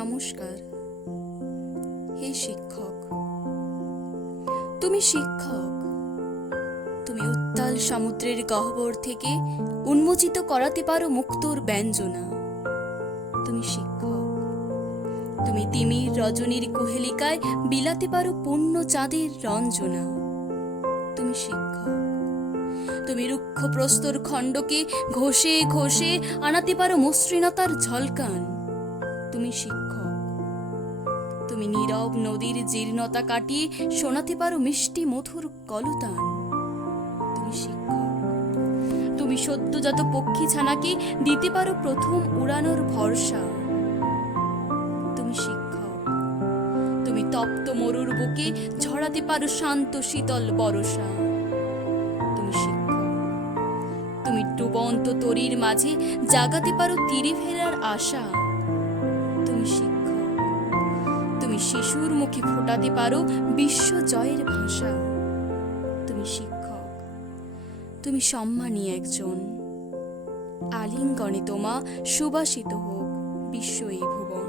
নমস্কার। হে শিক্ষক, তুমি শিক্ষক, তুমি উত্তাল সমুদ্রের গহ্বর থেকে উন্মোচিত করাতে পারো মুক্তোর ব্যঞ্জনা। তুমি শিক্ষক, তুমি তিমির রজনীর কোহেলিকায় বিলাতে পারো পূর্ণ চাঁদের রঞ্জনা। তুমি শিক্ষক, তুমি রুক্ষ প্রস্তর খণ্ডকে ঘষে ঘষে আনাতে পারো মসৃণতার ঝলকান। তুমি শিক্ষক। তুমি নীরব নদীর জীর্ণতা কাটিয়ে শোনাতে পারো মিষ্টি মধুর কলতান। তুমি শিক্ষক। তুমি সদ্যজাত পক্ষী ছানাকে দিতে পারো প্রথম উড়ানোর ভরসা। তুমি শিক্ষক। তুমি তপ্ত মরুর বুকে ঝরাতে পারো শান্ত শীতল বরসা তুমি শিক্ষক। তুমি ডুবন্ত তরির মাঝে জাগাতে পারো তীরে ফেরার আশা। শিশুর মুখে ফোটাতে পারো বিশ্ব জয়ের ভাষা। তুমি শিক্ষক, তুমি সম্মানী একজন। আলিঙ্গনে তোমা সুবাসিত হোক বিশ্ব এই ভুবন।